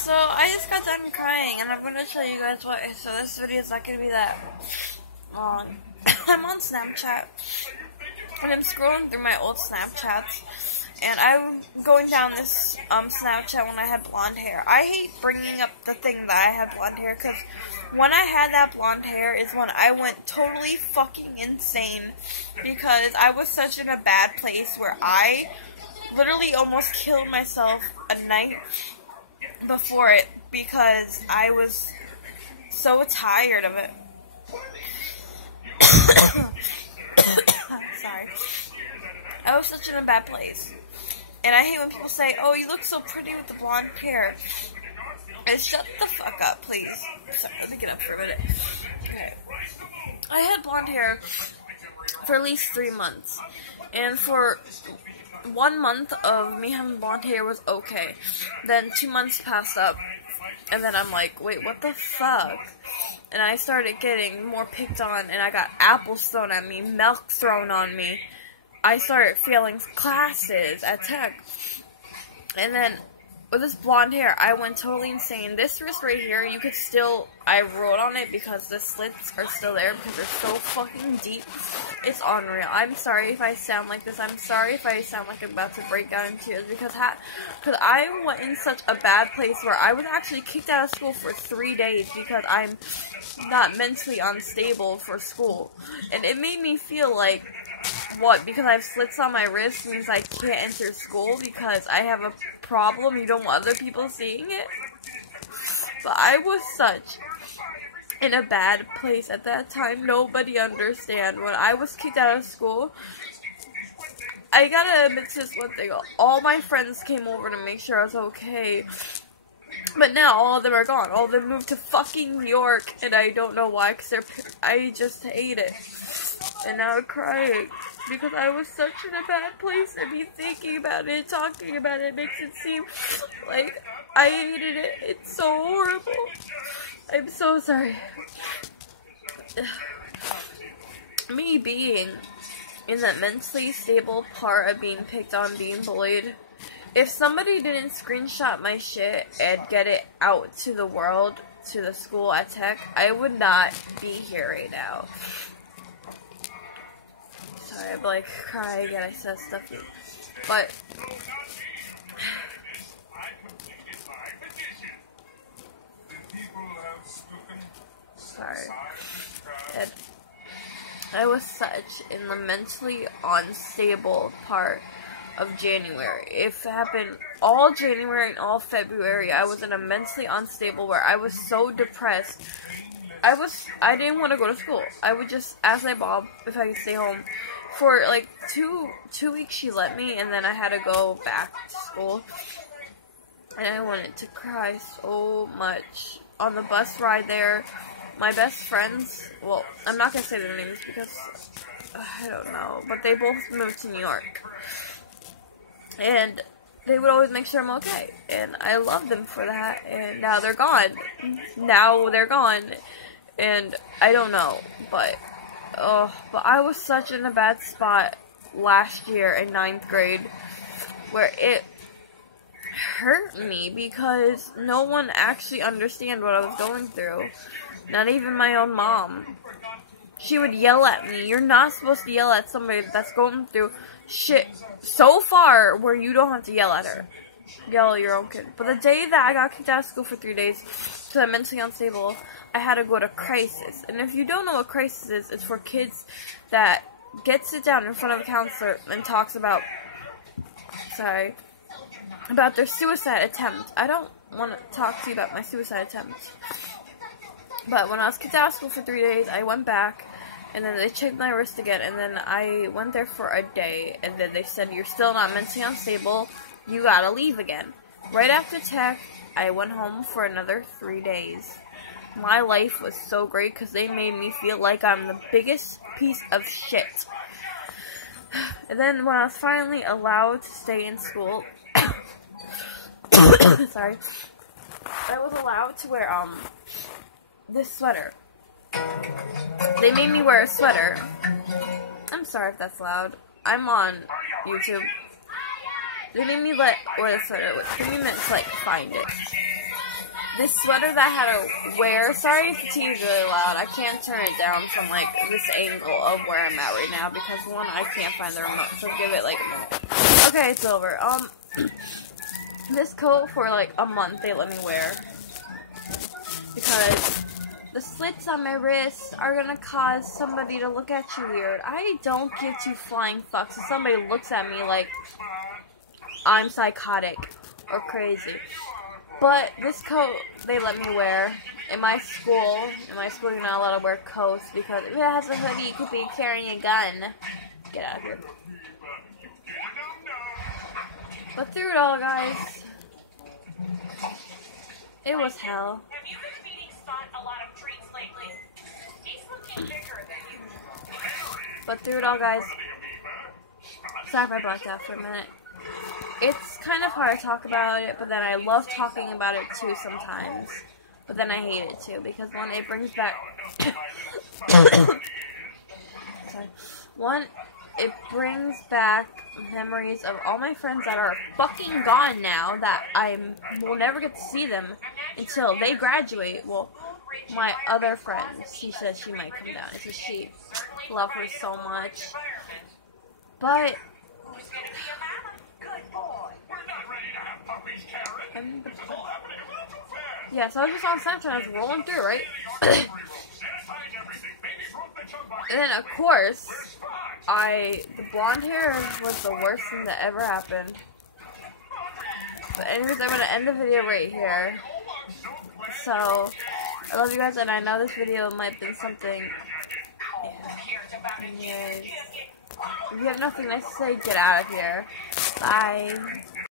So I just got done crying, and I'm gonna show you guys why. So this video is not gonna be that long. I'm on Snapchat, and I'm scrolling through my old Snapchats, and I'm going down this Snapchat when I had blonde hair. I hate bringing up the thing that I had blonde hair, because when I had that blonde hair is when I went totally fucking insane, because I was such in a bad place where I literally almost killed myself a night before it, because I was so tired of it. Sorry. I was such in a bad place. And I hate when people say, oh, you look so pretty with the blonde hair. And shut the fuck up, please. Sorry, let me get up for a minute. Okay. I had blonde hair for at least 3 months. And for 1 month of me having blonde hair was okay. Then 2 months passed up. And then I'm like, wait, what the fuck? And I started getting more picked on, and I got apples thrown at me, milk thrown on me. I started failing classes at Tech. And then, with this blonde hair, I went totally insane. This wrist right here, you could still, I wrote on it because the slits are still there because they're so fucking deep. It's unreal. I'm sorry if I sound like this. I'm sorry if I sound like I'm about to break down in tears, because I went in such a bad place where I was actually kicked out of school for 3 days because I'm not mentally unstable for school. And it made me feel like, what, because I have slits on my wrist means I can't enter school because I have a problem, you don't want other people seeing it? But I was such in a bad place at that time. Nobody understand. When I was kicked out of school, I gotta admit to this one thing. All my friends came over to make sure I was okay. But now all of them are gone. All of them moved to fucking New York, and I don't know why, because I just hate it. And now I'm crying because I was such in a bad place, and me thinking about it, talking about it, makes it seem like I hated it. It's so horrible. I'm so sorry. Me being in that mentally stable part of being picked on, being bullied, if somebody didn't screenshot my shit and get it out to the world, to the school at Tech, I would not be here right now. Sorry, I'm like crying and I said stuff. But sorry. And I was such in the mentally unstable part of January. It happened all January and all February. I was in a mentally unstable where I was so depressed. I didn't want to go to school. I would just ask my mom if I could stay home. For like two weeks she let me, and then I had to go back to school. And I wanted to cry so much. On the bus ride there, my best friends, well, I'm not going to say their names because I don't know, but they both moved to New York. And they would always make sure I'm okay. And I love them for that. And now they're gone. And I don't know, but I was such in a bad spot last year in 9th grade where it hurt me because no one actually understood what I was going through. Not even my own mom. She would yell at me. You're not supposed to yell at somebody that's going through shit so far where you don't have to yell at her. Yell at your own kid. But the day that I got kicked out of school for 3 days because I'm mentally unstable, I had to go to crisis. And if you don't know what crisis is, it's for kids that sit down in front of a counselor and talks about, about their suicide attempt. I don't want to talk to you about my suicide attempt. But when I was kicked out of school for 3 days, I went back, and then they checked my wrist again, and then I went there for a day, and then they said, you're still not mentally unstable, you gotta leave again. Right after Tech, I went home for another 3 days. My life was so great because they made me feel like I'm the biggest piece of shit. And then when I was finally allowed to stay in school, sorry, I was allowed to wear, this sweater. They made me wear a sweater. I'm sorry if that's loud. I'm on YouTube. They made me wear the sweater. Wait, give me a minute to, like, find it. this sweater that I had to wear. Sorry if the TV is really loud. I can't turn it down from like this angle of where I'm at right now because one, I can't find the remote. So give it like a minute. Okay, it's over. This coat for like a month they let me wear because the slits on my wrists are gonna cause somebody to look at you weird. I don't give two flying fucks if somebody looks at me like I'm psychotic or crazy. But this coat they let me wear. In my school you're not allowed to wear coats because if it has a hoodie you could be carrying a gun. Get out of here. But through it all, guys, it was hell. Have you been feeding Spot a lot of treats lately? He's looking bigger than you. But through it all, guys, sorry if I blacked out for a minute. It's kind of hard to talk about it, but then I love talking about it too sometimes. But then I hate it too, because one, it brings back... sorry. One, it brings back memories of all my friends that are fucking gone now, that I will never get to see them until they graduate. Well, my other friend, she says she might come down. It's a she. Love her so much. But... yeah, so I was just on Snapchat, I was rolling through, right? And then, of course, the blonde hair was the worst thing that ever happened. But anyways, I'm going to end the video right here. So, I love you guys, and I know this video might have been something... yeah. Anyways, if you have nothing nice to say, get out of here. Bye.